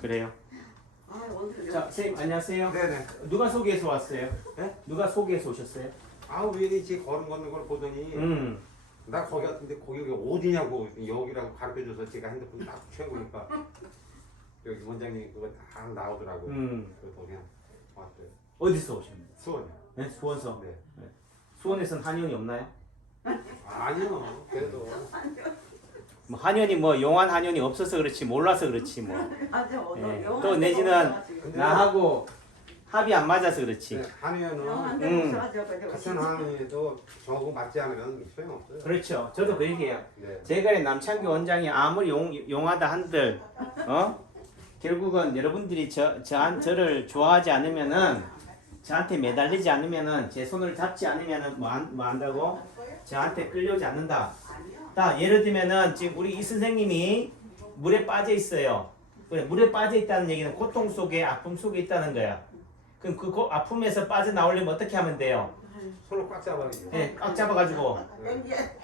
그래요. 아, 오늘 자, 선생님 안녕하세요. 네네. 누가 소개해서 왔어요? 네? 누가 소개해서 오셨어요? 왜 이렇게 걸음 걷는 걸 보더니 나 거기 같은데 거기가 어디냐고 여기라고 가르쳐줘서 제가 핸드폰 딱 채우니까 여기 원장님 그거 다 나오더라고. 그래서 그냥 왔어요. 어디서 오셨나요? 수원이요. 네, 수원서. 네. 수원에서는 한의원이 없나요? 아니요. 그래도 뭐 한의원이 뭐 용한 한의원이 없어서 그렇지 몰라서 그렇지 뭐. 아주 오늘 예. 영화 또 내지는 근데 나하고 합이 안 맞아서 그렇지. 네, 한의원은 영화한테 없어가지고 같은 한의도 저하고 맞지 않으면 소용없어요. 그렇죠. 저도 그 얘기해요. 네. 제가 남창규 원장이 아무리 용하다 한들 결국은 여러분들이 저를 좋아하지 않으면은 저한테 매달리지 않으면은 제 손을 잡지 않으면은 뭐 한다고? 저한테 끌려오지 않는다. 자, 예를 들면은 지금 우리 이 선생님이 물에 빠져 있어요. 그래, 물에 빠져 있다는 얘기는 고통 속에 아픔 속에 있다는 거야. 그럼 그 아픔에서 빠져나오려면 어떻게 하면 돼요? 손을 꽉 잡아야죠. 예, 꽉 잡아가지고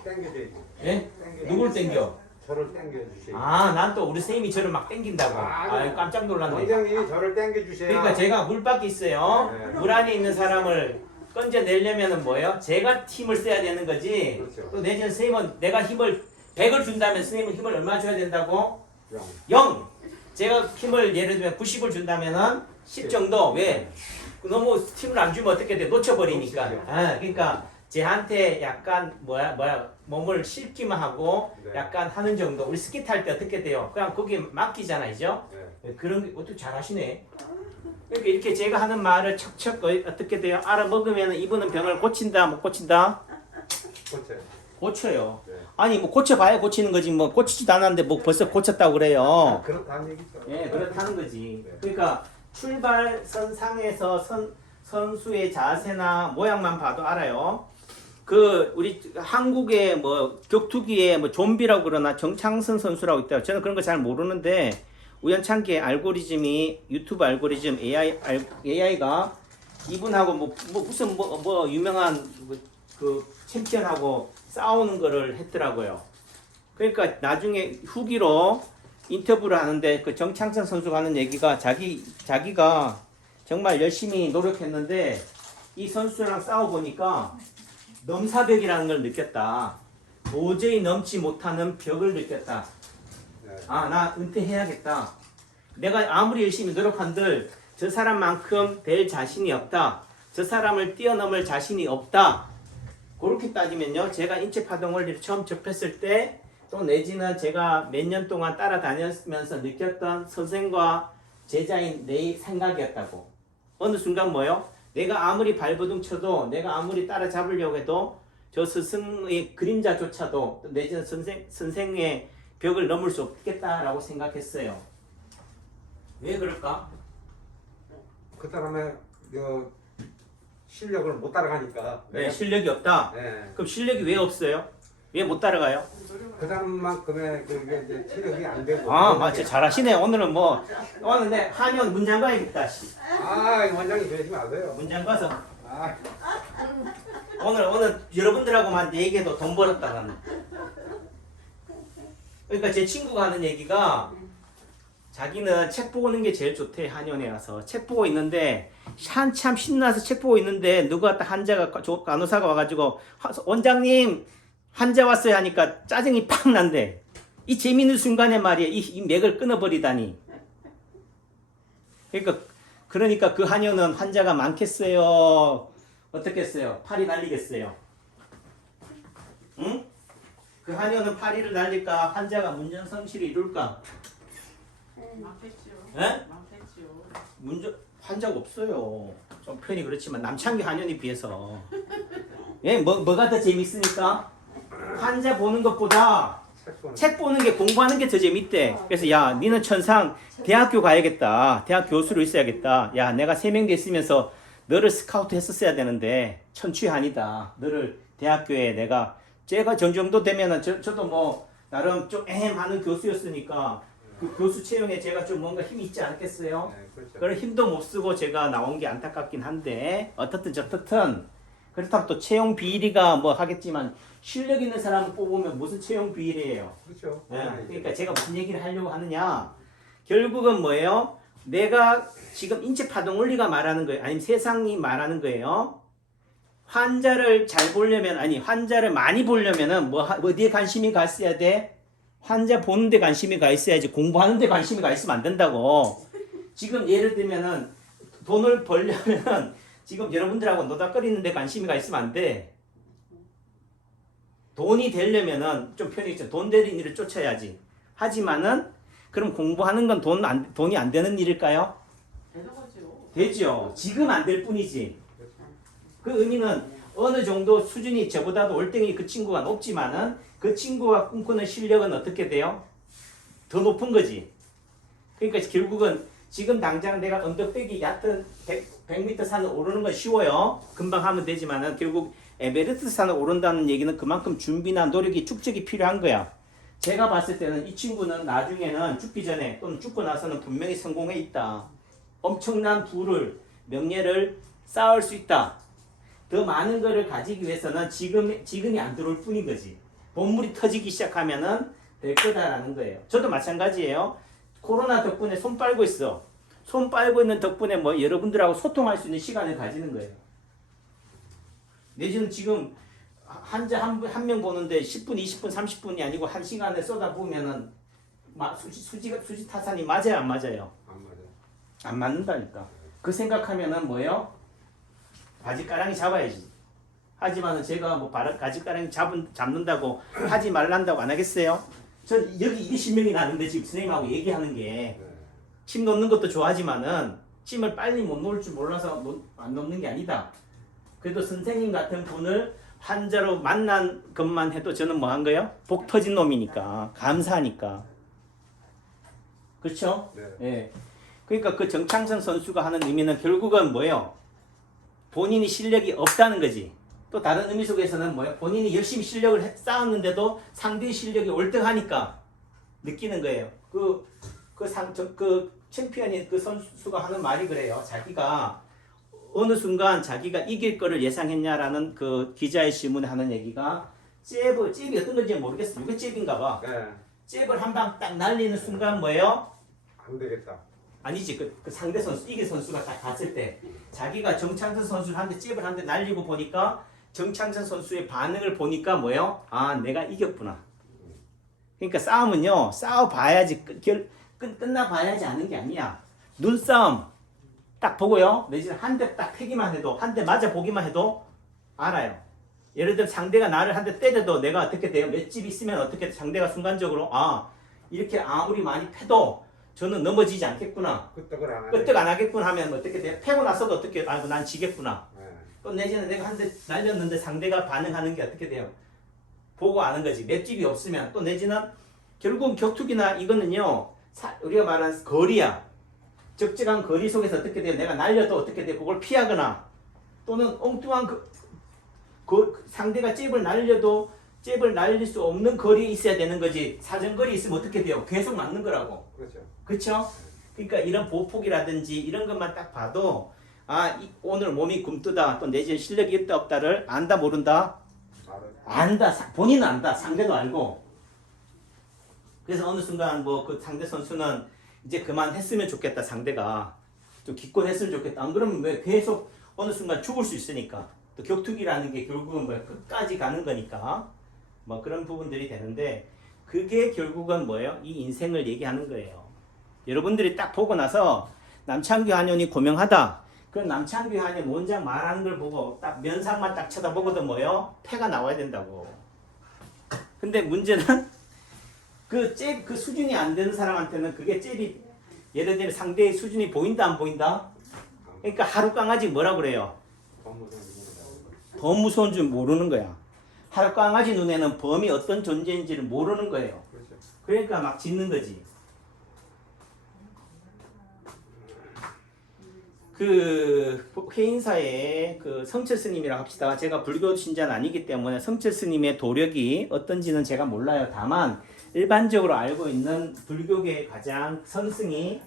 당겨줘야지. 예? 누굴 땡겨? 저를 당겨주세요. 아, 난 또 우리 선생님이 저를 막 땡긴다고. 아, 깜짝 놀랐네. 원장님이 저를 당겨주세요. 그러니까 제가 물 밖에 있어요. 네. 물 안에 있는 사람을 건져내려면은 뭐예요? 제가 힘을 써야 되는 거지. 그렇죠. 또 내지는 선생님은 내가 힘을 100을 준다면 선생님은 힘을 얼마 줘야 된다고? 영. 0. 제가 힘을 예를 들면 90을 준다면은 10 정도. 왜? 너무 힘을 안 주면 어떻게 돼? 놓쳐버리니까. 놓치죠. 아, 그러니까 제한테 약간 몸을 싣기만 하고 네. 약간 하는 정도. 우리 스키 탈 때 어떻게 돼요? 그냥 거기에 맡기잖아요, 네. 그런 게 어떻게 잘하시네. 그러니까 이렇게 제가 하는 말을 척척 어떻게 돼요? 알아먹으면 이분은 병을 고친다, 못 고친다? 그렇죠. 고쳐요. 네. 아니 뭐 고쳐봐야 고치는 거지 뭐 고치지도 않았는데 뭐 벌써 고쳤다고 그래요. 그렇다는 얘기죠. 예, 그렇다는 거지. 네. 그러니까 출발선상에서 선수의 자세나 모양만 봐도 알아요. 그 우리 한국의 뭐 격투기에 뭐 좀비라고 그러나 정창선 선수라고 있다. 저는 그런 거 잘 모르는데 우연찮게 알고리즘이 유튜브 알고리즘 AI가 이분하고 뭐 무슨 뭐 유명한 그 챔피언하고 싸우는 거를 했더라고요. 그러니까 나중에 후기로 인터뷰를 하는데 그 정창선 선수가 하는 얘기가 자기가 정말 열심히 노력했는데 이 선수랑 싸워보니까 넘사벽이라는 걸 느꼈다. 도저히 넘지 못하는 벽을 느꼈다. 네. 아, 나 은퇴해야겠다. 내가 아무리 열심히 노력한들 저 사람만큼 될 자신이 없다. 저 사람을 뛰어넘을 자신이 없다. 그렇게 따지면요. 제가 인체파동 원리를 처음 접했을 때 또 내지는 제가 몇 년 동안 따라다녔으면서 느꼈던 선생과 제자인 내 생각이었다고. 어느 순간 뭐요? 내가 아무리 발버둥 쳐도 내가 아무리 따라잡으려고 해도 저 스승의 그림자조차도 내지는 선생의 벽을 넘을 수 없겠다라고 생각했어요. 왜 그럴까? 그 사람의 실력을 못 따라가니까. 네, 실력이 없다. 네. 그럼 실력이 왜 없어요? 왜 못 따라가요? 그 사람만큼의 그게 이제 체력이 안 되고. 아, 맞지. 잘하시네. 오늘은 오늘 내 한의원 문장 가야겠다. 원장님 그러지 마세요. 문장 가서 아, 오늘 여러분들하고만 얘기해도 돈 벌었다 나는. 그러니까 제 친구가 하는 얘기가 자기는 책 보고 있는 게 제일 좋대. 한의원에 가서 책 보고 있는데 한참 신나서 책 보고 있는데 누가 딱 간호사가 와가지고 원장님 환자 왔어요 하니까 짜증이 팍 난대. 이 재밌는 순간에 말이야 이 맥을 끊어버리다니. 그러니까 그 한의원은 환자가 많겠어요? 어떻겠어요? 팔이 날리겠어요? 응? 그 한의원은 파리를 날릴까? 환자가 문전성시를 이룰까? 많겠죠. 예? 많겠죠. 환자가 없어요. 좀 표현이 그렇지만 남창기 한의원에 비해서 예, 뭐가 더 재밌습니까? 환자 보는 것보다 책 보는 게 공부하는 게 더 재밌대. 그래서 야, 니는 천상 대학교 가야겠다. 대학 교수로 있어야겠다. 야, 내가 3명 됐으면서 너를 스카우트 했었어야 되는데 천추한이다. 너를 대학교에 제가 저 정도 되면은 저도 뭐 나름 좀 하는 교수였으니까 그 교수 채용에 제가 좀 뭔가 힘이 있지 않겠어요? 네, 그렇죠. 그런 힘도 못 쓰고 제가 나온 게 안타깝긴 한데 어떻든 저떻든 그렇다면 또 채용 비리가 뭐 하겠지만 실력 있는 사람을 뽑으면 무슨 채용 비리예요? 그렇죠. 네. 그러니까 제가 무슨 얘기를 하려고 하느냐 결국은 뭐예요? 내가 지금 인체 파동 원리가 말하는 거예요. 아니면 세상이 말하는 거예요. 환자를 잘 보려면, 아니, 환자를 많이 보려면은 어디에 관심이 가 있어야 돼? 환자 보는 데 관심이 가 있어야지. 공부하는 데 관심이 가 있으면 안 된다고. 지금 예를 들면은 돈을 벌려면 지금 여러분들하고 노닥거리는 데 관심이 가 있으면 안 돼. 돈이 되려면은 좀 편히 있죠. 돈 되는 일을 쫓아야지. 하지만은 그럼 공부하는 건 돈이 안 되는 일일까요? 되는 거죠. 되죠. 지금 안 될 뿐이지. 그 의미는 어느 정도 수준이 저보다도 월등히 그 친구가 높지만은 그 친구가 꿈꾸는 실력은 어떻게 돼요? 더 높은 거지. 그러니까 결국은 지금 당장 내가 언덕배기 얕은 100m 산을 오르는 건 쉬워요. 금방 하면 되지만은 결국 에베레스트 산을 오른다는 얘기는 그만큼 준비나 노력이 축적이 필요한 거야. 제가 봤을 때는 이 친구는 나중에는 죽기 전에 또는 죽고 나서는 분명히 성공해 있다. 엄청난 부를, 명예를 쌓을 수 있다. 더 많은 거를 가지기 위해서는 지금이 안 들어올 뿐인 거지. 본물이 터지기 시작하면은 될 거다라는 거예요. 저도 마찬가지예요. 코로나 덕분에 손 빨고 있어. 손 빨고 있는 덕분에 뭐 여러분들하고 소통할 수 있는 시간을 가지는 거예요. 내지는 지금 환자 한 명 보는데 10분, 20분, 30분이 아니고 1시간에 쏟아부으면은 수지 타산이 맞아요, 안 맞아요? 안 맞아. 안 맞는다니까. 그 생각하면은 뭐예요? 바지가랑이 잡아야지. 하지만은 제가 뭐 바지가랑이 잡는다고 하지 말란다고 안 하겠어요? 전 여기 20명이 나는데 지금 선생님하고 얘기하는 게 침 놓는 것도 좋아하지만은 침을 빨리 못 놓을 줄 몰라서 안 놓는 게 아니다. 그래도 선생님 같은 분을 환자로 만난 것만 해도 저는 뭐 한 거예요? 복 터진 놈이니까. 감사하니까. 그렇죠? 네. 예. 그러니까 그 정창선 선수가 하는 의미는 결국은 뭐예요? 본인이 실력이 없다는 거지. 또 다른 의미 속에서는 뭐예요? 본인이 열심히 실력을 쌓았는데도 상대의 실력이 월등하니까 느끼는 거예요. 그 챔피언인 그 선수가 하는 말이 그래요. 자기가 어느 순간 자기가 이길 거를 예상했냐라는 그 기자의 질문에 하는 얘기가 잽이 어떤 건지 모르겠어. 이게 잽인가 봐. 네. 잽을 한 방 딱 날리는 순간 뭐예요? 안 되겠다. 아니지. 그 상대 선수, 이길 선수가 딱 봤을 때 자기가 정창선 선수를 한 대 잽을 한 대 날리고 보니까 정창선 선수의 반응을 보니까 뭐예요? 아, 내가 이겼구나. 그러니까 싸움은요. 싸워봐야지 끝나봐야지 아는 게 아니야. 눈싸움 딱 보고요. 내지는 한 대 딱 패기만 해도 한 대 맞아 보기만 해도 알아요. 예를 들면 상대가 나를 한 대 때려도 내가 어떻게 돼요? 맷집 있으면 어떻게 돼? 상대가 순간적으로 이렇게 우리 많이 패도 저는 넘어지지 않겠구나. 끄떡을 안 하네. 끄떡 안 하겠구나 하면 어떻게 돼요? 패고 나서도 어떻게 난 지겠구나. 네. 또 내지는 내가 한 대 날렸는데 상대가 반응하는 게 어떻게 돼요? 보고 아는 거지. 맷집이 없으면 또 내지는 결국 격투기나 이거는요. 우리가 말하는 거리야. 적절한 거리 속에서 어떻게 돼요? 내가 날려도 어떻게 돼요? 그걸 피하거나 또는 엉뚱한 상대가 잽을 날려도 잽을 날릴 수 없는 거리에 있어야 되는 거지. 사정거리 있으면 어떻게 돼요? 계속 맞는 거라고. 그렇죠. 그렇죠? 그러니까 이런 보폭이라든지 이런 것만 딱 봐도 오늘 몸이 굼뜨다 또 내지는 실력이 있다 없다를 안다 모른다? 안다. 본인은 안다. 상대도 알고. 그래서 어느 순간 뭐 그 상대 선수는 이제 그만했으면 좋겠다. 상대가 좀 기권했으면 좋겠다. 안 그러면 왜 계속 어느 순간 죽을 수 있으니까. 또 격투기라는 게 결국은 뭐 끝까지 가는 거니까 뭐 그런 부분들이 되는데 그게 결국은 뭐예요? 이 인생을 얘기하는 거예요. 여러분들이 딱 보고 나서 남창규 한의원이 고명하다. 그럼 남창규 한의원 원장 말하는 걸 보고 딱 면상만 딱 쳐다보고도 뭐예요? 패가 나와야 된다고. 근데 문제는 그 수준이 안 되는 사람한테는 그게 잽이 예를 들면 상대의 수준이 보인다 안 보인다? 그러니까 하루 강아지 뭐라 그래요? 더 무서운 줄 모르는 거야. 하루 강아지 눈에는 범이 어떤 존재인지를 모르는 거예요. 그렇죠. 그러니까 막 짖는 거지. 그 회인사에 그 성철 스님이라 합시다. 제가 불교 신자는 아니기 때문에 성철 스님의 도력이 어떤지는 제가 몰라요. 다만 일반적으로 알고 있는 불교계의 가장 선승이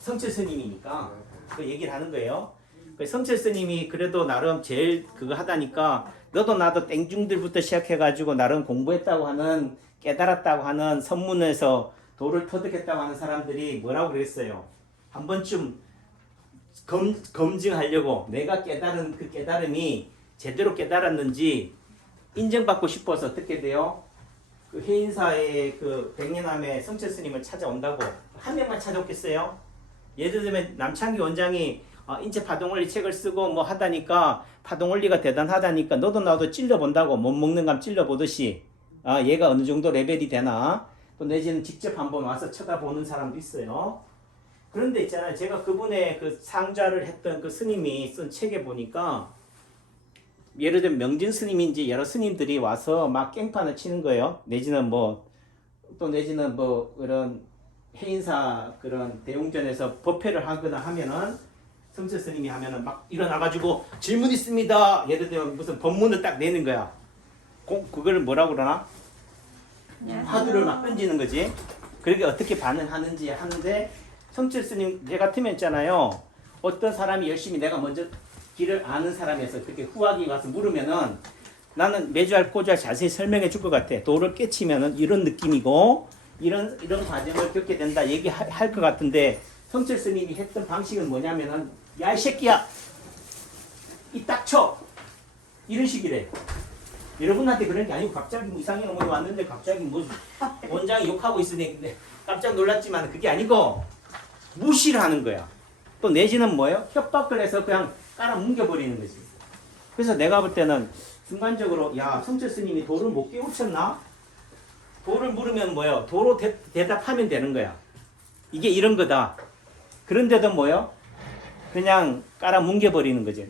성철 스님이니까 그 얘기를 하는 거예요. 성철 스님이 그래도 나름 제일 그거 하다니까 너도 나도 땡중들부터 시작해가지고 나름 공부했다고 하는 깨달았다고 하는 선문에서 도를 터득했다고 하는 사람들이 뭐라고 그랬어요? 한 번쯤 검증하려고 내가 깨달은 그 깨달음이 제대로 깨달았는지 인정받고 싶어서 어떻게 돼요? 그 해인사의 그 백년함의 성철 스님을 찾아온다고 한 명만 찾아오겠어요? 예를 들면 남창기 원장이 인체 파동원리 책을 쓰고 뭐 하다니까 파동원리가 대단하다니까 너도 나도 찔러본다고 못 먹는 감 찔러보듯이 얘가 어느 정도 레벨이 되나 또 내지는 직접 한번 와서 쳐다보는 사람도 있어요. 그런데 있잖아요. 제가 그분의 그 상좌를 했던 그 스님이 쓴 책에 보니까 예를 들면 명진 스님인지 여러 스님들이 와서 막 깽판을 치는 거예요. 내지는 뭐 또 내지는 뭐 그런 해인사 그런 대웅전에서 법회를 하거나 하면은 성철 스님이 하면은 막 일어나가지고 질문 있습니다. 예를 들면 무슨 법문을 딱 내는 거야. 그걸 뭐라고 그러나? 화두를 막 던지는 거지. 그렇게 어떻게 반응하는지 하는데 성철 스님 제 같으면 있잖아요. 어떤 사람이 열심히 내가 먼저 길을 아는 사람에서 그렇게 후하게 가서 물으면은 나는 매주알 꼬주알 자세히 설명해 줄 것 같아. 도를 깨치면은 이런 느낌이고 이런 과정을 겪게 된다 얘기할 것 같은데 성철 스님이 했던 방식은 뭐냐면은 야 이 새끼야 이 닥쳐 이런 식이래. 여러분한테 그런 게 아니고 갑자기 뭐 이상형 어머니 왔는데 갑자기 뭐 원장이 욕하고 있으니 깜짝 놀랐지만 그게 아니고 무시를 하는 거야. 또 내지는 뭐예요? 협박을 해서 그냥 깔아 뭉겨버리는 거지. 그래서 내가 볼 때는 순간적으로 야 성철 스님이 도를 못 깨우쳤나? 도를 물으면 뭐예요? 도로 대답하면 되는 거야. 이게 이런 거다. 그런데도 뭐예요? 그냥 깔아 뭉겨버리는 거지.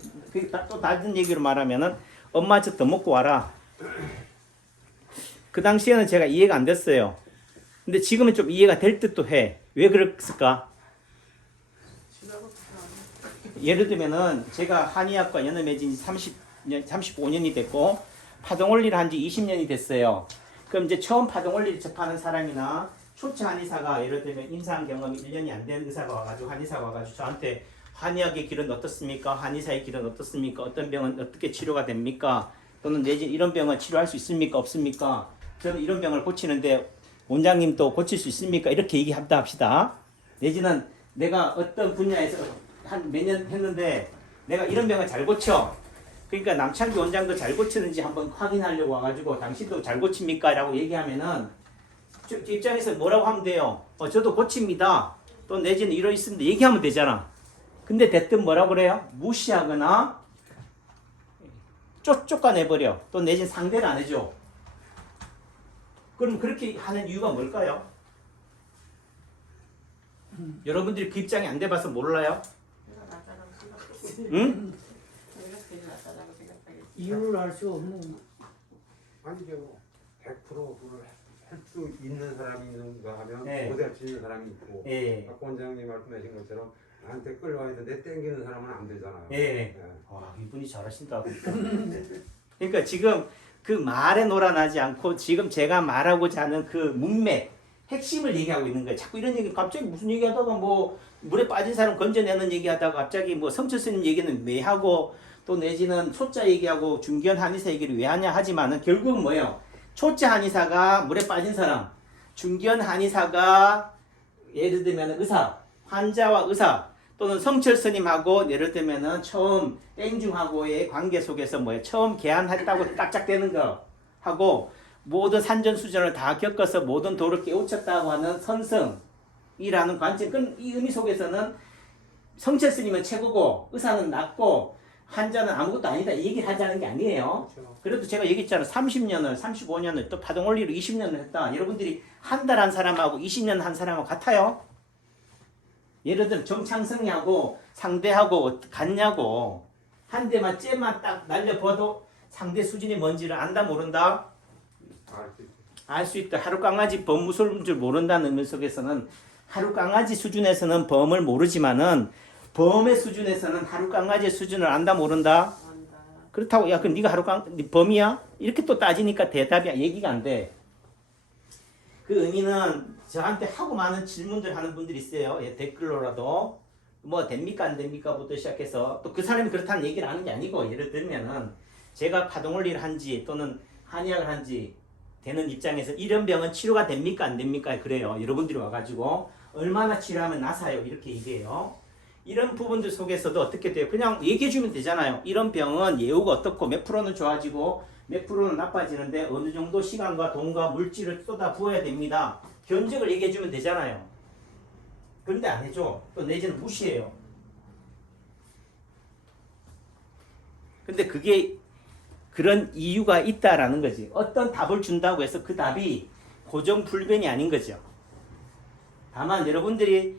또 다른 얘기로 말하면은 엄마 저 더 먹고 와라. 그 당시에는 제가 이해가 안 됐어요. 근데 지금은 좀 이해가 될 듯도 해. 왜 그랬을까? 예를 들면은 제가 한의학과 연을 맺은 지 35년이 됐고 파동원리를 한 지 20년이 됐어요. 그럼 이제 처음 파동원리를 접하는 사람이나 초짜 한의사가 예를 들면 임상 경험이 1년이 안 된 의사가 와가지고 한의사가 와가지고 저한테 한의학의 길은 어떻습니까? 한의사의 길은 어떻습니까? 어떤 병은 어떻게 치료가 됩니까? 또는 내지 이런 병은 치료할 수 있습니까? 없습니까? 저는 이런 병을 고치는데 원장님도 고칠 수 있습니까? 이렇게 얘기한다 합시다. 내지는 내가 어떤 분야에서 한 몇 년 했는데 내가 이런 병을 잘 고쳐. 그러니까 남창기 원장도 잘 고치는지 한번 확인하려고 와가지고 당신도 잘 고칩니까? 라고 얘기하면은 저 입장에서 뭐라고 하면 돼요? 저도 고칩니다. 또 내지는 이러 있습니다. 얘기하면 되잖아. 근데 대뜸 뭐라고 그래요? 무시하거나 쫓아내버려. 또 내지는 상대를 안 해줘. 그럼 그렇게 하는 이유가 뭘까요? 여러분들이 그 입장이 안 돼봐서 몰라요? 내가 낫다라고 생각했지. 응? 내가 제일 낫다라고 생각하겠지. 이유를 알 수 없는. 아니죠. 100% 그걸 할 수 있는 사람이 있는가 하면 네. 못할 수 있는 사람이 있고 예. 박 원장님 말씀하신 것처럼 나한테 끌려와야 되는데 땡기는 사람은 안 되잖아요. 예. 와, 이분이 잘하신다. 그러니까 지금 그 말에 놀아나지 않고 지금 제가 말하고자 하는 그 문맥, 핵심을 얘기하고 있는 거예요. 자꾸 이런 얘기, 갑자기 무슨 얘기하다가 뭐 물에 빠진 사람 건져내는 얘기하다가 갑자기 뭐 성철 스님 얘기는 왜 하고 또 내지는 초짜 얘기하고 중견 한의사 얘기를 왜 하냐 하지만은 결국은 뭐예요? 초짜 한의사가 물에 빠진 사람, 중견 한의사가 예를 들면 의사, 환자와 의사 또는 성철 스님하고 예를 들면은 처음 땡중하고의 관계 속에서 뭐예요? 처음 개안했다고 깜짝대는 거 하고 모든 산전수전을 다 겪어서 모든 도를 깨우쳤다고 하는 선성이라는 관점. 이 의미 속에서는 성철 스님은 최고고 의사는 낮고 환자는 아무것도 아니다 이 얘기를 하자는 게 아니에요. 그렇죠. 그래도 제가 얘기했잖아요. 30년을 35년을 또 파동원리로 20년을 했다. 여러분들이 한 달 한 사람하고 20년 한 사람하고 같아요? 예를 들어 정창성이하고 상대하고 같냐고. 한 대만 째만 딱 날려봐도 상대 수준이 뭔지를 안다 모른다? 알 수 있다. 하루 강아지 범 무서운 줄 모른다는 의미 속에서는 하루 강아지 수준에서는 범을 모르지만은 범의 수준에서는 하루 강아지 수준을 안다 모른다? 안다. 그렇다고 야 그럼 네가 네 범이야? 이렇게 또 따지니까 대답이 얘기가 안 돼. 그 의미는 저한테 하고 많은 질문들 하는 분들이 있어요. 예, 댓글로라도 뭐 됩니까 안 됩니까부터 시작해서 또 그 사람이 그렇다는 얘기를 하는 게 아니고 예를 들면은 제가 파동원리를 한지 또는 한의학을 한지 되는 입장에서 이런 병은 치료가 됩니까 안 됩니까 그래요. 여러분들이 와가지고 얼마나 치료하면 나사요 이렇게 얘기해요. 이런 부분들 속에서도 어떻게 돼요? 그냥 얘기해 주면 되잖아요. 이런 병은 예후가 어떻고 몇 프로는 좋아지고 몇 프로는 나빠지는데 어느 정도 시간과 돈과 물질을 쏟아 부어야 됩니다. 견적을 얘기해 주면 되잖아요. 그런데 안 해줘. 또 내지는 무시해요. 근데 그게 그런 이유가 있다라는 거지. 어떤 답을 준다고 해서 그 답이 고정불변이 아닌 거죠. 다만 여러분들이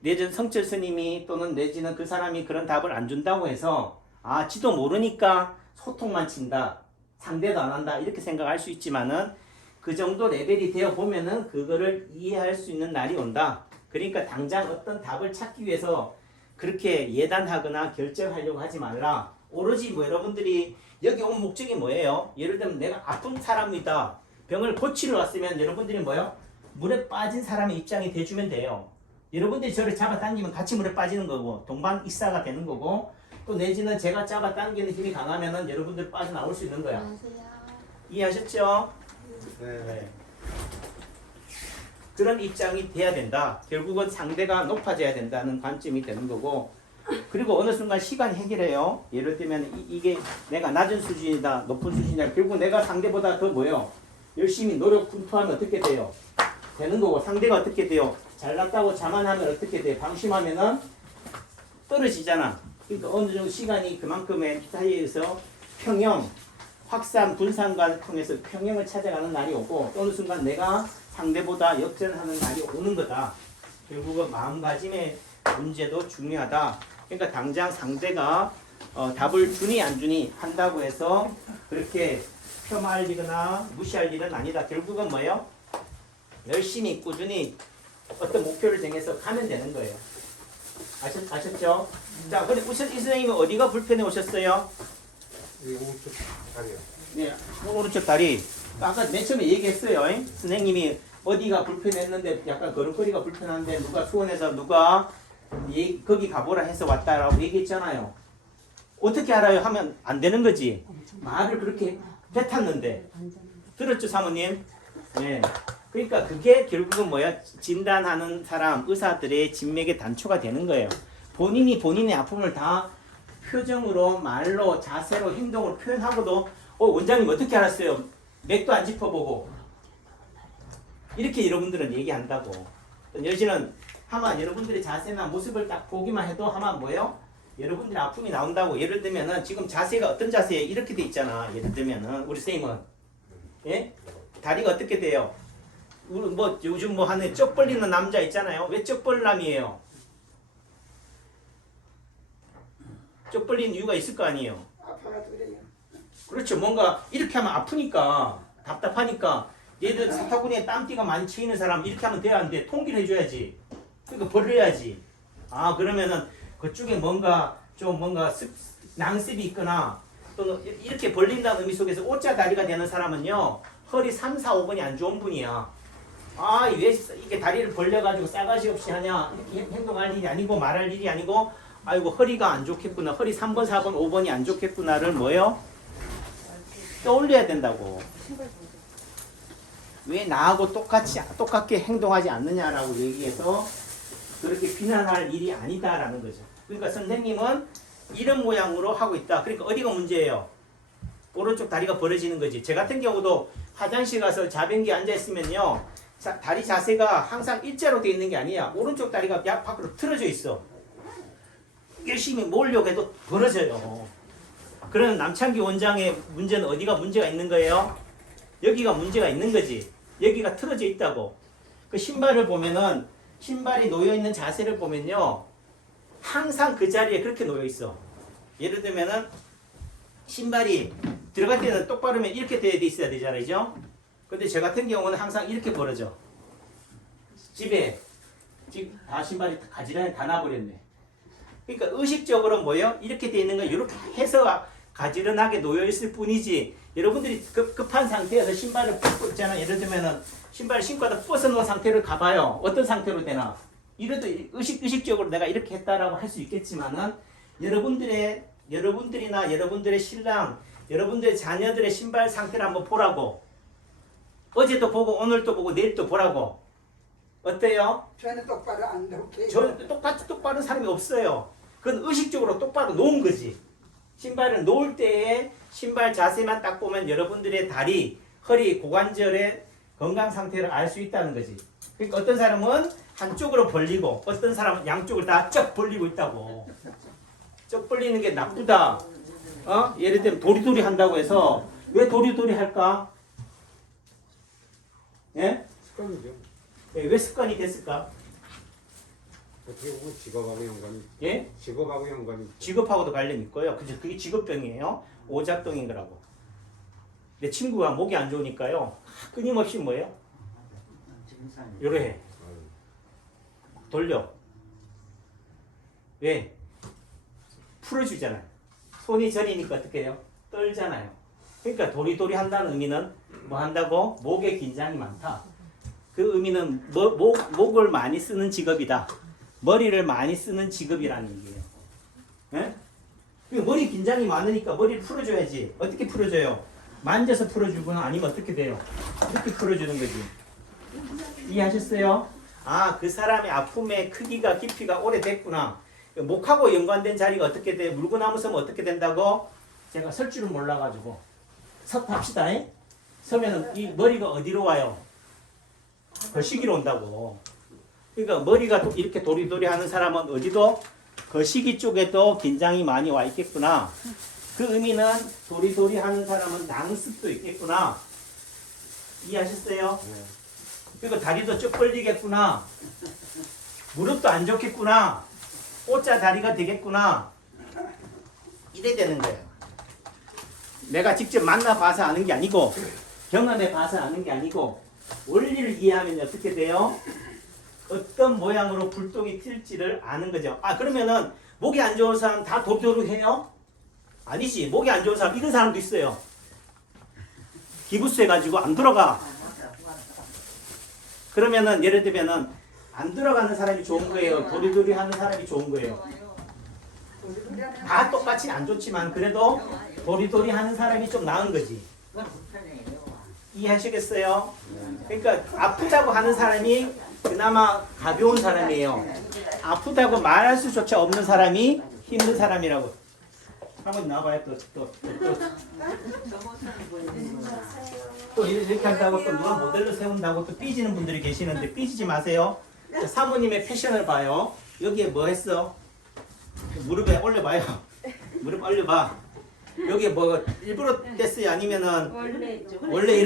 내전 성철 스님이 또는 내지는 그 사람이 그런 답을 안 준다고 해서 아 지도 모르니까 소통만 친다. 상대도 안 한다. 이렇게 생각할 수 있지만은 그 정도 레벨이 되어 보면은 그거를 이해할 수 있는 날이 온다. 그러니까 당장 어떤 답을 찾기 위해서 그렇게 예단하거나 결정하려고 하지 말라. 오로지 뭐 여러분들이 여기 온 목적이 뭐예요? 예를 들면 내가 아픈 사람이다. 병을 고치러 왔으면 여러분들이 뭐요? 물에 빠진 사람의 입장이 돼주면 돼요. 여러분들이 저를 잡아당기면 같이 물에 빠지는 거고 동반 익사가 되는 거고 또 내지는 제가 잡아당기는 힘이 강하면은 여러분들 빠져나올 수 있는 거야. 이해하셨죠? 네. 그런 입장이 돼야 된다. 결국은 상대가 높아져야 된다는 관점이 되는 거고 그리고 어느 순간 시간이 해결해요. 예를 들면 이게 내가 낮은 수준이다 높은 수준이다. 결국 내가 상대보다 더 뭐예요? 열심히 노력 분투하면 어떻게 돼요? 되는 거고 상대가 어떻게 돼요? 잘났다고 자만하면 어떻게 돼요? 방심하면은 떨어지잖아. 그러니까 어느 정도 시간이 그만큼의 사이에서 평형, 확산, 분산과를 통해서 평형을 찾아가는 날이 오고 어느 순간 내가 상대보다 역전하는 날이 오는 거다. 결국은 마음가짐의 문제도 중요하다. 그러니까 당장 상대가 답을 주니 안 주니 한다고 해서 그렇게 폄하할 무시할 일은 아니다. 결국은 뭐예요? 열심히 꾸준히 어떤 목표를 정해서 가면 되는 거예요. 아셨죠? 자, 근데 이 선생님은 어디가 불편해 오셨어요? 이 오른쪽 다리요. 네, 오른쪽 다리. 아까 맨 처음에 얘기했어요. 선생님이 어디가 불편했는데 약간 걸음걸이가 불편한데 누가 수원에서 누가 거기 가보라 해서 왔다라고 얘기했잖아요. 어떻게 알아요? 하면 안 되는 거지. 말을 그렇게 뱉었는데. 들었죠, 사모님? 네. 그러니까 그게 결국은 뭐야? 진단하는 사람, 의사들의 진맥의 단초가 되는 거예요. 본인이 본인의 아픔을 다 표정으로, 말로, 자세로, 행동으로 표현하고도 원장님 어떻게 알았어요? 맥도 안 짚어보고. 이렇게 여러분들은 얘기한다고. 여지는 하마 여러분들의 자세나 모습을 딱 보기만 해도 하마 뭐예요? 여러분들의 아픔이 나온다고. 예를 들면은 지금 자세가 어떤 자세에 이렇게 돼 있잖아. 예를 들면은 우리 쌤은 예? 다리가 어떻게 돼요? 뭐 요즘 뭐 하는 쩍 벌리는 남자 있잖아요. 왜 쩍 벌람이에요? 쩍 벌리는 이유가 있을 거 아니에요. 아파가지고 그래요. 그렇죠. 뭔가 이렇게 하면 아프니까 답답하니까 얘들 사타구니에 땀띠가 많이 치이는 사람 이렇게 하면 돼야 안 돼. 통기를 해줘야지. 그러니까 벌려야지. 아 그러면은 그쪽에 뭔가 좀 뭔가 낭습이 있거나 또는 이렇게 벌린다는 의미 속에서 오자 다리가 되는 사람은요 허리 3, 4, 5번이 안 좋은 분이야. 아 왜 이렇게 다리를 벌려가지고 싸가지 없이 하냐 이렇게 행동할 일이 아니고 말할 일이 아니고 아이고 허리가 안 좋겠구나 허리 3번, 4번, 5번이 안 좋겠구나를 뭐예요? 떠올려야 된다고. 왜 나하고 똑같게 행동하지 않느냐라고 얘기해서 그렇게 비난할 일이 아니다라는 거죠. 그러니까 선생님은 이런 모양으로 하고 있다. 그러니까 어디가 문제예요? 오른쪽 다리가 벌어지는 거지. 제 같은 경우도 화장실 가서 자변기에 앉아있으면요. 다리 자세가 항상 일자로 되어 있는 게 아니야. 오른쪽 다리가 약 밖으로 틀어져 있어. 열심히 모으려고 해도 벌어져요. 그런 남창기 원장의 문제는 어디가 문제가 있는 거예요? 여기가 문제가 있는 거지. 여기가 틀어져 있다고. 그 신발을 보면은 신발이 놓여있는 자세를 보면요. 항상 그 자리에 그렇게 놓여있어. 예를 들면은 신발이 들어갈 때는 똑바르면 이렇게 되어 있어야 되잖아요. 근데 저 같은 경우는 항상 이렇게 벌어져. 집에 지금 다 신발이 가지런히 다 놔버렸네. 그러니까 의식적으로 뭐예요? 이렇게 되어 있는 거 이렇게 해서 가지런하게 놓여있을 뿐이지 여러분들이 급한 상태에서 신발을 벗고 있잖아. 예를 들면은 신발을 신고 하다 벗어놓은 상태를 가봐요. 어떤 상태로 되나? 이래도 의식적으로 내가 이렇게 했다라고 할 수 있겠지만은 여러분들이나 여러분들의 신랑, 여러분들의 자녀들의 신발 상태를 한번 보라고. 어제도 보고 오늘도 보고 내일도 보라고. 어때요? 저는 똑바로 안 놓게. 저 똑같이 똑바른 사람이 없어요. 그건 의식적으로 똑바로 놓은 거지. 신발을 놓을 때에 신발 자세만 딱 보면 여러분들의 다리, 허리, 고관절의 건강 상태를 알 수 있다는 거지. 그러니까 어떤 사람은 한쪽으로 벌리고 어떤 사람은 양쪽을 다 쩍 벌리고 있다고. 쩍 벌리는 게 나쁘다. 예를 들면 도리도리 한다고 해서 왜 도리도리 할까? 예? 습관이죠. 왜 습관이 됐을까? 어떻게 보면 직업하고 연관이 예? 직업하고 연관이 직업하고도 관련이 있고요. 그게 직업병이에요. 오작동인 거라고. 내 친구가 목이 안 좋으니까요. 끊임없이 뭐예요? 요래 해. 돌려. 왜? 풀어주잖아요. 손이 저리니까 어떻게 해요? 떨잖아요. 그러니까 도리도리 한다는 의미는 뭐 한다고? 목에 긴장이 많다. 그 의미는 목을 많이 쓰는 직업이다. 머리를 많이 쓰는 직업이라는 얘기예요. 예? 머리 긴장이 많으니까 머리를 풀어줘야지. 어떻게 풀어줘요? 만져서 풀어주거나 아니면 어떻게 돼요? 이렇게 풀어주는 거지. 이해하셨어요? 아, 그 사람의 아픔의 크기가 깊이가 오래됐구나. 목하고 연관된 자리가 어떻게 돼? 물구나무 서면 어떻게 된다고? 제가 설 줄은 몰라가지고 합시다. 서면은 이 머리가 어디로 와요? 거시기로 온다고. 그러니까 머리가 이렇게 도리도리 하는 사람은 어디도 거시기 쪽에도 긴장이 많이 와 있겠구나. 그 의미는 도리도리 하는 사람은 낭습도 있겠구나. 이해하셨어요? 네. 그리고 다리도 쭉 벌리겠구나. 무릎도 안 좋겠구나. 오자 다리가 되겠구나. 이래 되는 거예요. 내가 직접 만나봐서 아는 게 아니고 경험해봐서 아는 게 아니고 원리를 이해하면 어떻게 돼요? 어떤 모양으로 불똥이 튈지를 아는 거죠. 아, 그러면은 목이 안 좋은 사람 다 도리도리 해요? 아니지. 목이 안 좋은 사람 이런 사람도 있어요. 기부스 해가지고 안 들어가. 그러면은 예를 들면은 안 들어가는 사람이 좋은 거예요. 도리도리 하는 사람이 좋은 거예요. 다 똑같이 안 좋지만 그래도 도리도리 하는 사람이 좀 나은 거지. 이해하시겠어요? 그러니까 아프다고 하는 사람이 그나마 가벼운 사람이에요. 아프다고 말할 수조차 없는 사람이 힘든 사람이라고. 한번 나와봐요. 또 이렇게 한다고 또 누가 모델로 세운다고 또 삐지는 분들이 계시는데 삐지지 마세요. 자, 사모님의 패션을 봐요. 여기에 뭐 했어? 무릎에 올려봐요. 무릎 올려봐. 여기에 뭐 일부러 뗐어요? 아니면은 원래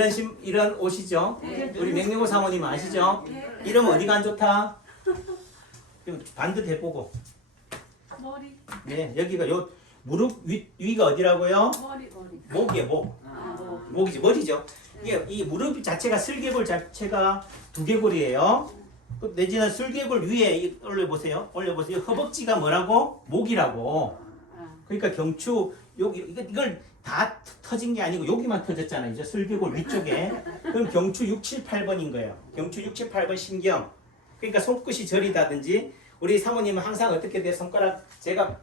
이런 옷이죠? 우리 맹명호 사모님 아시죠? 이러면 어디가 안 좋다? 그럼 반듯 해보고. 머리. 네, 여기가 요 무릎 위가 어디라고요? 머리. 목이에요, 목. 목이지, 머리죠. 이게 이 무릎 자체가 슬개골 자체가 두개골이에요. 내지는 슬개골 위에 올려보세요. 허벅지가 뭐라고? 목이라고. 그러니까 경추 여기 이걸 다 터진 게 아니고 여기만 터졌잖아요. 이제 슬개골 위쪽에. 그럼 경추 6, 7, 8번인 거예요. 경추 6, 7, 8번 신경. 그러니까 손끝이 저리다든지 우리 사모님은 항상 어떻게 돼? 손가락 제가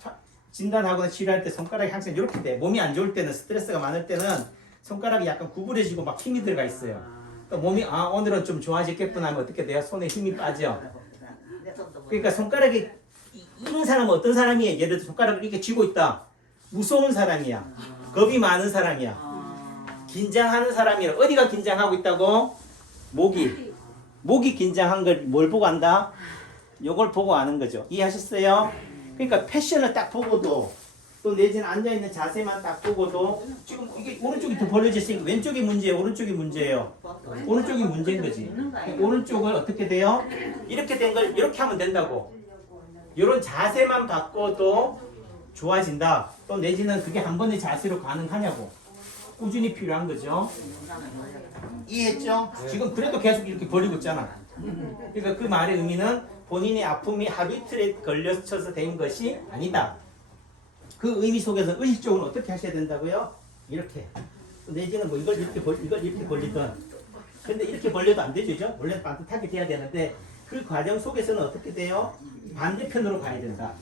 진단하거나 치료할 때 손가락이 항상 이렇게 돼. 몸이 안 좋을 때는 스트레스가 많을 때는 손가락이 약간 구부려지고 막 힘이 들어가 있어요. 그러니까 몸이 오늘은 좀 좋아지겠구나 하면 어떻게 돼요? 손에 힘이 빠져. 그러니까 손가락이 이런 사람은 어떤 사람이에요? 예를 들어 손가락을 이렇게 쥐고 있다. 무서운 사람이야. 겁이 많은 사람이야. 긴장하는 사람이야. 어디가 긴장하고 있다고? 목이 긴장한 걸 뭘 보고 안다? 요걸 보고 아는 거죠. 이해하셨어요? 그러니까 패션을 딱 보고도 또 내지는 앉아있는 자세만 딱 보고도 지금 이게 오른쪽이 더 벌려져 있으니까 왼쪽이 문제예요? 오른쪽이 문제예요? 오른쪽이 문제인 거지. 오른쪽을 어떻게 돼요? 이렇게 된 걸 이렇게 하면 된다고. 이런 자세만 바꿔도 좋아진다. 또 내지는 그게 한 번의 자세로 가능하냐고. 꾸준히 필요한 거죠. 이해했죠? 지금 그래도 계속 이렇게 벌리고 있잖아. 그러니까 그 말의 의미는 본인의 아픔이 하루 이틀에 걸려쳐서 된 것이 아니다. 그 의미 속에서 의식적으로 어떻게 하셔야 된다고요? 이렇게. 내지는 뭐 이걸 이렇게 벌리든. 근데 이렇게 벌려도 안 되죠, 그죠? 원래 반듯하게 돼야 되는데 그 과정 속에서는 어떻게 돼요? 반대편으로 가야 된다.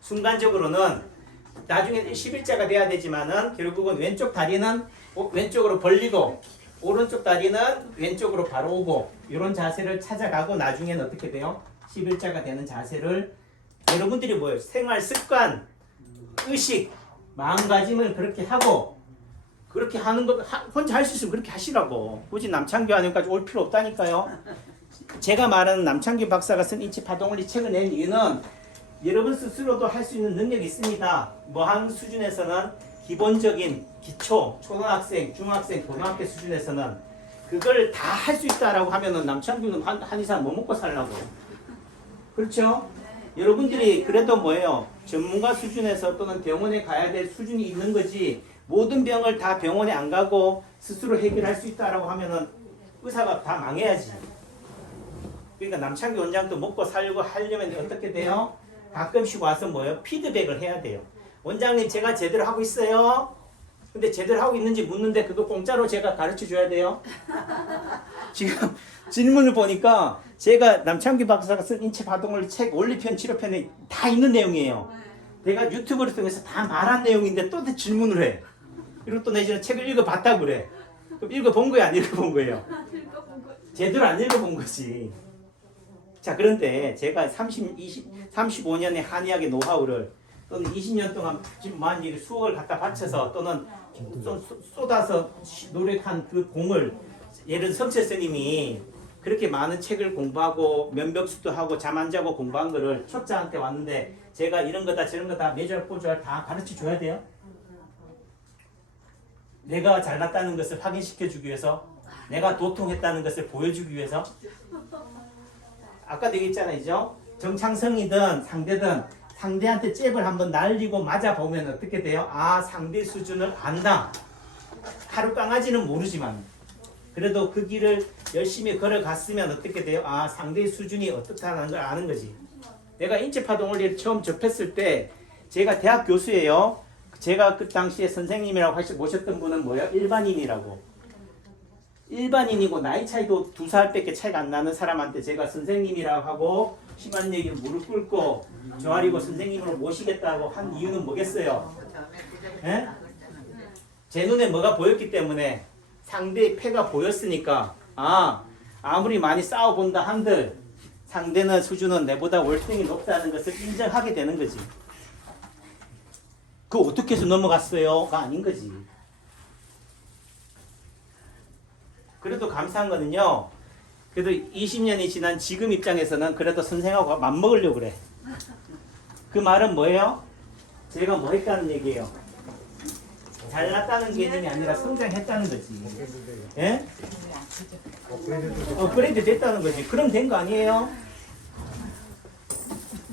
순간적으로는 나중에 11자가 돼야 되지만은 결국은 왼쪽 다리는 왼쪽으로 벌리고 오른쪽 다리는 왼쪽으로 바로 오고 이런 자세를 찾아가고 나중에는 어떻게 돼요? 11자가 되는 자세를 여러분들이 뭐예요? 생활 습관, 의식, 마음가짐을 그렇게 하고 그렇게 하는 거 혼자 할 수 있으면 그렇게 하시라고. 굳이 남창규 아니까지 올 필요 없다니까요. 제가 말하는 남창규 박사가 쓴 인체 파동원리 책을 낸 이유는 여러분 스스로도 할 수 있는 능력이 있습니다. 뭐한 수준에서는 기본적인 기초, 초등학생, 중학생, 고등학교 수준에서는 그걸 다 할 수 있다라고 하면은 남창규는 한 이상 뭐 먹고 살라고. 그렇죠? 여러분들이 그래도 뭐예요? 전문가 수준에서 또는 병원에 가야 될 수준이 있는 거지 모든 병을 다 병원에 안 가고 스스로 해결할 수 있다라고 하면은 의사가 다 망해야지. 그러니까 남창규 원장도 먹고 살고 하려면 어떻게 돼요? 가끔씩 와서 뭐예요? 피드백을 해야 돼요. 원장님 제가 제대로 하고 있어요? 근데 제대로 하고 있는지 묻는데 그거 공짜로 제가 가르쳐 줘야 돼요? 지금 질문을 보니까 제가 남창규 박사가 쓴 인체 파동원리 책 원리편, 치료편에 다 있는 내용이에요. 내가 유튜브를 통해서 다 말한 내용인데 또 질문을 해. 그리고 또 내지는 책을 읽어봤다고 그래. 그럼 읽어본 거야, 안 읽어본 거예요? 제대로 안 읽어본 거지. 자, 그런데 제가 35년의 한의학의 노하우를 또는 20년 동안 많은 일 수억을 갖다 바쳐서 또는 쏟아서 노력한 그 공을 예를 석재 스님이 그렇게 많은 책을 공부하고 면벽수도 하고 잠 안 자고 공부한 거를 초짜한테 왔는데 제가 이런 거다 저런 거다 매주알 포주알 다 가르쳐 줘야 돼요? 내가 잘났다는 것을 확인시켜 주기 위해서 내가 도통했다는 것을 보여주기 위해서 아까도 얘기했잖아요. 정창성이든 상대든 상대한테 잽을 한번 날리고 맞아보면 어떻게 돼요? 아, 상대 수준을 안다. 하루 강아지는 모르지만 그래도 그 길을 열심히 걸어갔으면 어떻게 돼요? 아, 상대의 수준이 어떻다는 걸 아는 거지. 내가 인체파동원리를 처음 접했을 때 제가 대학 교수예요. 제가 그 당시에 선생님이라고 모셨던 분은 뭐예요? 일반인이라고. 일반인이고 나이 차이도 2살밖에 차이가 안 나는 사람한테 제가 선생님이라고 하고 심한 얘기를 무릎 꿇고 조아리고 선생님으로 모시겠다고 한 이유는 뭐겠어요? 에? 제 눈에 뭐가 보였기 때문에 상대의 패가 보였으니까 아, 아무리 많이 싸워본다 한들 상대는 수준은 내보다 월등히 높다는 것을 인정하게 되는 거지. 그 어떻게 해서 넘어갔어요?가 아닌 거지. 그래도 감사한 거는요. 그래도 20년이 지난 지금 입장에서는 그래도 선생하고 맞먹으려고 그래. 그 말은 뭐예요? 제가 뭐 했다는 얘기예요. 잘났다는 개념이 아니라 성장했다는 거지. 예? 업그레이드 됐다는 거지. 그럼 된 거 아니에요?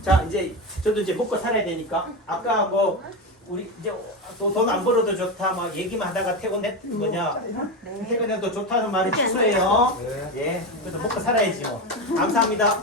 자, 이제 저도 이제 먹고 살아야 되니까 아까 뭐 우리 이제 돈 안 벌어도 좋다 막 얘기만 하다가 퇴근했던 거냐? 퇴근해도 좋다는 말이 취소예요. 예, 그래도 먹고 살아야지 뭐. 감사합니다.